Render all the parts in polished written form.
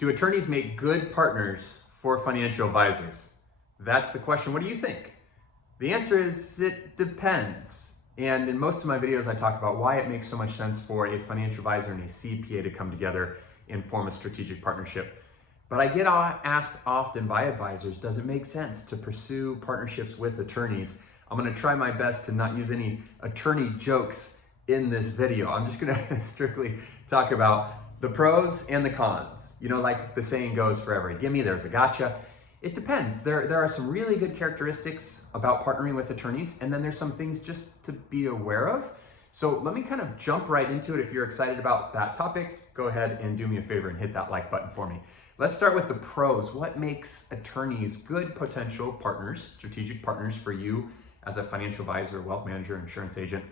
Do attorneys make good partners for financial advisors? That's the question. What do you think? The answer is it depends. And in most of my videos, I talk about why it makes so much sense for a financial advisor and a CPA to come together and form a strategic partnership. But I get asked often by advisors, does it make sense to pursue partnerships with attorneys? I'm gonna try my best to not use any attorney jokes in this video. I'm just gonna strictly talk about the pros and the cons. You know, like the saying goes, for every gimme, there's a gotcha. It depends. There are some really good characteristics about partnering with attorneys, and then there's some things just to be aware of. So let me kind of jump right into it. If you're excited about that topic, go ahead and do me a favor and hit that like button for me. Let's start with the pros. What makes attorneys good potential partners, strategic partners for you as a financial advisor, wealth manager, insurance agent?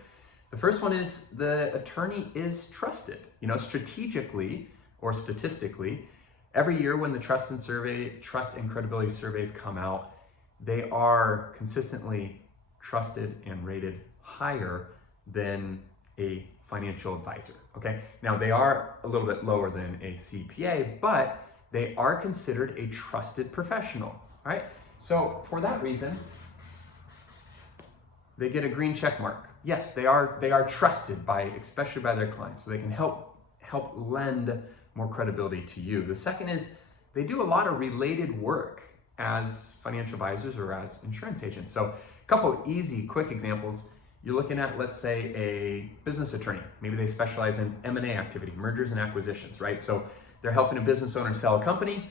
The first one is the attorney is trusted. You know, strategically or statistically, every year when the trust and credibility surveys come out, they are consistently trusted and rated higher than a financial advisor, okay? Now, they are a little bit lower than a CPA, but they are considered a trusted professional, all right? So for that reason, they get a green check mark. Yes, they are trusted especially by their clients, so they can help lend more credibility to you. The second is they do a lot of related work as financial advisors or as insurance agents. So a couple easy, quick examples. You're looking at, let's say, a business attorney. Maybe they specialize in M&A activity, mergers and acquisitions, right? So they're helping a business owner sell a company.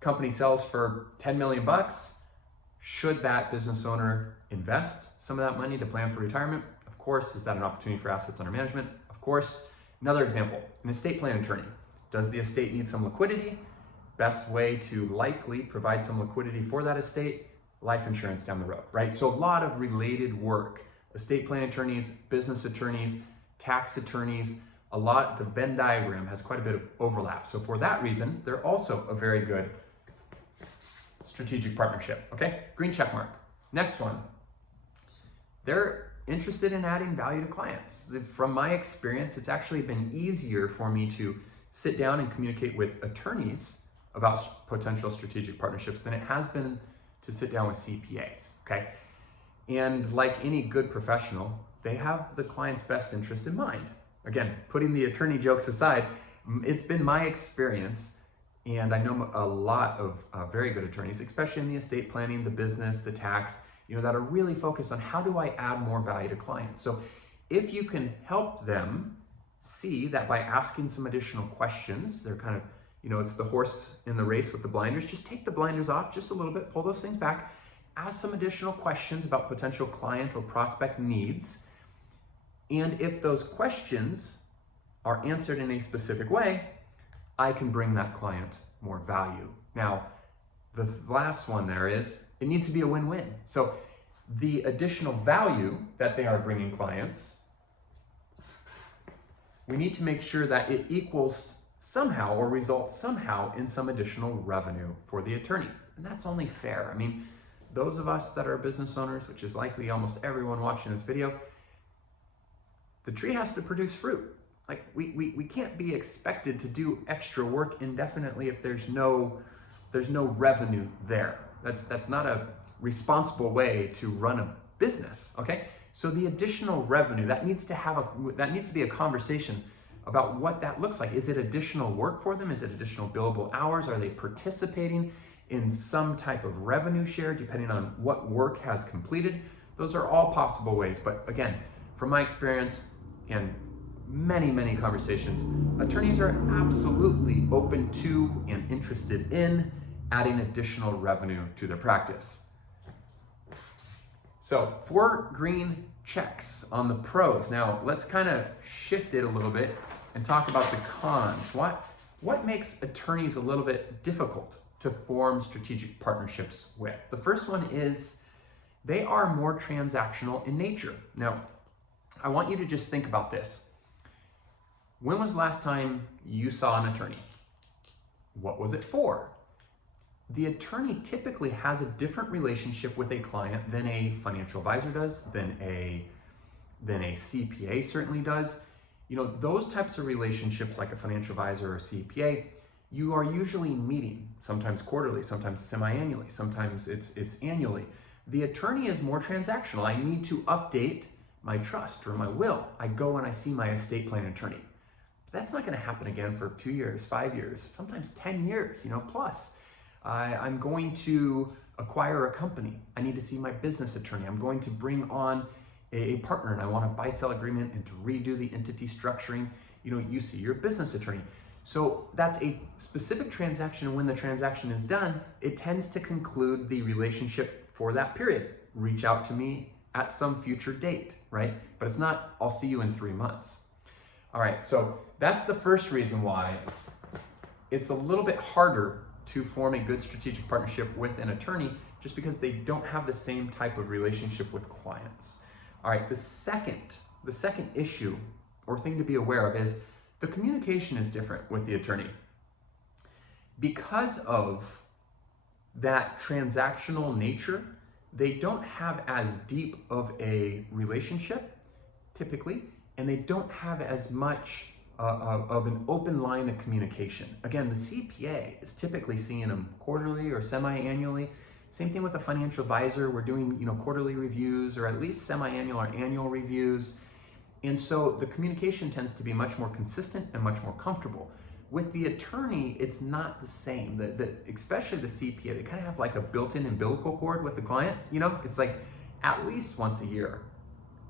Company sells for 10 million bucks. Should that business owner invest some of that money to plan for retirement? Of course. Is that an opportunity for assets under management? Of course. Another example, an estate plan attorney. Does the estate need some liquidity? Best way to likely provide some liquidity for that estate, life insurance down the road, right? So a lot of related work. Estate plan attorneys, business attorneys, tax attorneys, the Venn diagram has quite a bit of overlap. So for that reason, they're also a very good strategic partnership, okay? Green check mark. Next one, they're interested in adding value to clients. From my experience, it's actually been easier for me to sit down and communicate with attorneys about potential strategic partnerships than it has been to sit down with CPAs, okay? And like any good professional, they have the client's best interest in mind. Again, putting the attorney jokes aside, it's been my experience, and I know a lot of very good attorneys, especially in the estate planning, the business, the tax, you know, that are really focused on how do I add more value to clients. So if you can help them see that by asking some additional questions, they're kind of, you know, it's the horse in the race with the blinders. Just take the blinders off just a little bit, pull those things back, ask some additional questions about potential client or prospect needs. And if those questions are answered in a specific way, I can bring that client more value. Now, the last one there is, it needs to be a win-win. So the additional value that they are bringing clients, we need to make sure that it equals somehow or results somehow in some additional revenue for the attorney. And that's only fair. I mean, those of us that are business owners, which is likely almost everyone watching this video, the tree has to produce fruit. Like we can't be expected to do extra work indefinitely if there's no revenue there. That's not a responsible way to run a business, okay? So the additional revenue, that needs to be a conversation about what that looks like. Is it additional work for them? Is it additional billable hours? Are they participating in some type of revenue share depending on what work has completed? Those are all possible ways. But again, from my experience and many, many conversations, attorneys are absolutely open to and interested in adding additional revenue to their practice. So 4 green checks on the pros. Now let's kind of shift it a little bit and talk about the cons. What makes attorneys a little bit difficult to form strategic partnerships with? The first one is they are more transactional in nature. Now, I want you to just think about this. When was the last time you saw an attorney? What was it for? The attorney typically has a different relationship with a client than a financial advisor does, than a CPA certainly does. You know, those types of relationships like a financial advisor or CPA, you are usually meeting, sometimes quarterly, sometimes semi-annually, sometimes it's annually. The attorney is more transactional. I need to update my trust or my will. I go and I see my estate plan attorney. That's not going to happen again for 2 years, 5 years, sometimes 10 years, plus. I'm going to acquire a company. I need to see my business attorney. I'm going to bring on a partner and I want a buy-sell agreement and to redo the entity structuring. You see your business attorney. So that's a specific transaction, and when the transaction is done, it tends to conclude the relationship for that period. Reach out to me at some future date, right? But it's not, I'll see you in 3 months. All right, so that's the first reason why it's a little bit harder to form a good strategic partnership with an attorney, just because they don't have the same type of relationship with clients. All right, the second issue or thing to be aware of is the communication is different with the attorney. Because of that transactional nature, they don't have as deep of a relationship, typically, and they don't have as much of an open line of communication. Again, the CPA is typically seeing them quarterly or semi-annually. Same thing with a financial advisor. We're doing quarterly reviews or at least semi-annual or annual reviews. And so the communication tends to be much more consistent and much more comfortable. With the attorney, it's not the same. Especially the CPA, they kind of have like a built-in umbilical cord with the client. It's like at least once a year,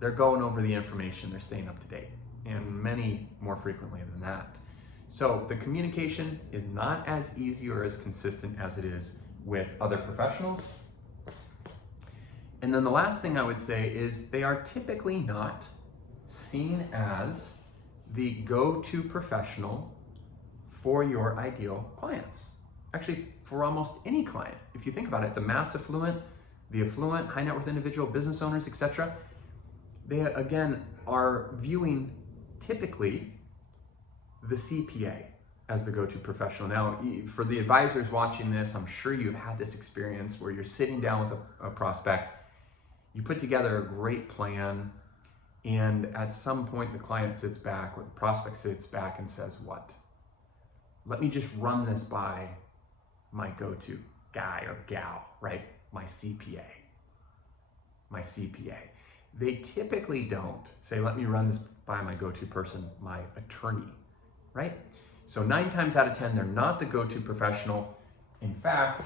they're going over the information, they're staying up to date, and many more frequently than that. So the communication is not as easy or as consistent as it is with other professionals. And then the last thing I would say is they are typically not seen as the go-to professional for your ideal clients. Actually, for almost any client. If you think about it, the mass affluent, the affluent, high net worth individual, business owners, etc., they again are viewing typically the CPA as the go-to professional. Now, for the advisors watching this, I'm sure you've had this experience where you're sitting down with a prospect, you put together a great plan, and at some point the client sits back or the prospect sits back and says, what? Let me just run this by my go-to guy or gal, right? My CPA. My CPA. They typically don't say, let me run this by my go-to person, my attorney, right? So 9 times out of 10, they're not the go-to professional. In fact,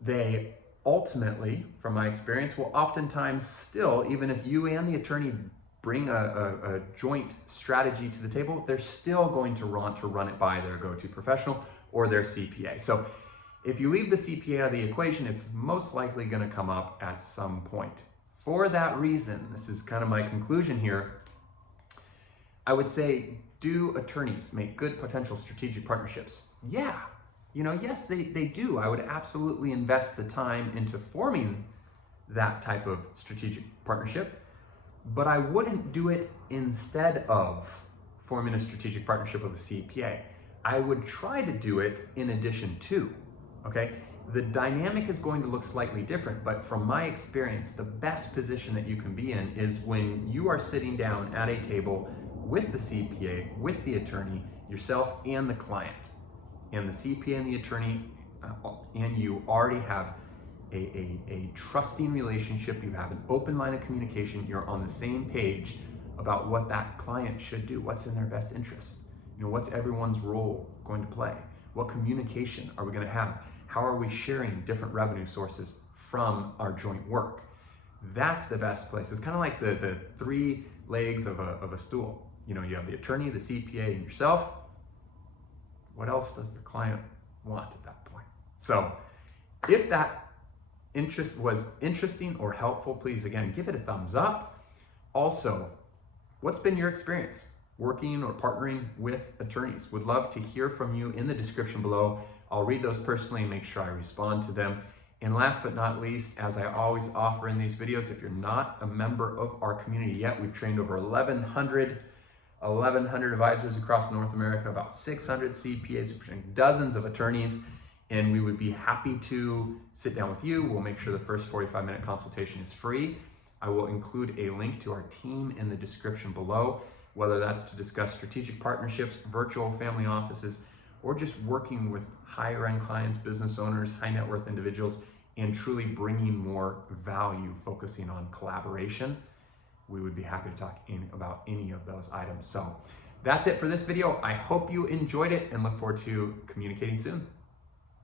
they ultimately, from my experience, will oftentimes still, even if you and the attorney bring a joint strategy to the table, they're still going to want to run it by their go-to professional or their CPA. So if you leave the CPA out of the equation, it's most likely going to come up at some point. For that reason, this is kind of my conclusion here, I would say, do attorneys make good potential strategic partnerships? Yeah. Yes, they do. I would absolutely invest the time into forming that type of strategic partnership, but I wouldn't do it instead of forming a strategic partnership with a CPA. I would try to do it in addition to, okay? The dynamic is going to look slightly different, but from my experience, the best position that you can be in is when you are sitting down at a table with the CPA, with the attorney, yourself and the client. And the CPA and the attorney and you already have a trusting relationship. You have an open line of communication. You're on the same page about what that client should do, what's in their best interest. What's everyone's role going to play? What communication are we going to have? How are we sharing different revenue sources from our joint work? That's the best place. It's kind of like the 3 legs of a stool. You have the attorney, the CPA, and yourself. What else does the client want at that point? So if that interest was interesting or helpful, please, again, give it a thumbs up. Also, what's been your experience working or partnering with attorneys? Would love to hear from you in the description below. I'll read those personally and make sure I respond to them. And last but not least, as I always offer in these videos, if you're not a member of our community yet, we've trained over 1,100 advisors across North America, about 600 CPAs, we've trained dozens of attorneys, and we would be happy to sit down with you. We'll make sure the first 45-minute consultation is free. I will include a link to our team in the description below, whether that's to discuss strategic partnerships, virtual family offices, or just working with higher end clients, business owners, high net worth individuals, and truly bringing more value, focusing on collaboration, we would be happy to talk about any of those items. So that's it for this video. I hope you enjoyed it and look forward to communicating soon.